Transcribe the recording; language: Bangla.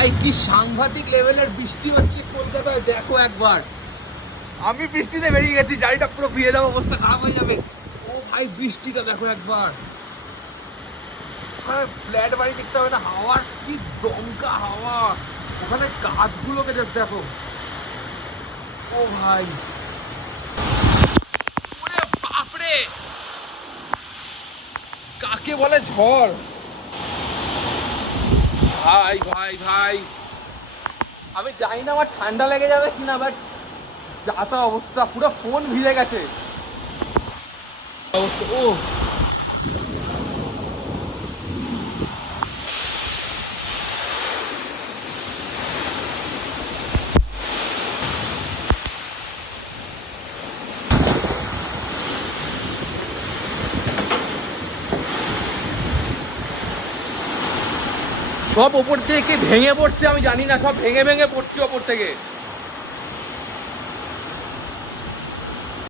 ভাই কি সাংঘাতিক লেভেলের বৃষ্টি হচ্ছে কলকাতায়, দেখো একবার। আমি বৃষ্টিতে বেরিয়ে গেছি, গাড়িটা পুরো ভিজে যাবো, অবস্থা খারাপ হয়ে যাবে। ও ভাই বৃষ্টিটা দেখো একবার। ওখানে ফ্ল্যাট বাড়ি দেখতে হবে না, হাওয়ার কি দমকা হাওয়া। ওখানে গাছগুলোকে জাস্ট দেখো। ও ভাই, ওরে বাপরে, কাকে বলে ঝড়। ভাই ভাই ভাই, আমি জানি না আমার ঠান্ডা লেগে যাবে কিনা, বাট যা তা অবস্থা, পুরো ফোন ভিজে গেছে অবস্থা। ও সব ওপর থেকে ভেঙে পড়ছে, আমি জানি না, সব ভেঙে ভেঙে পড়ছে ওপর থেকে।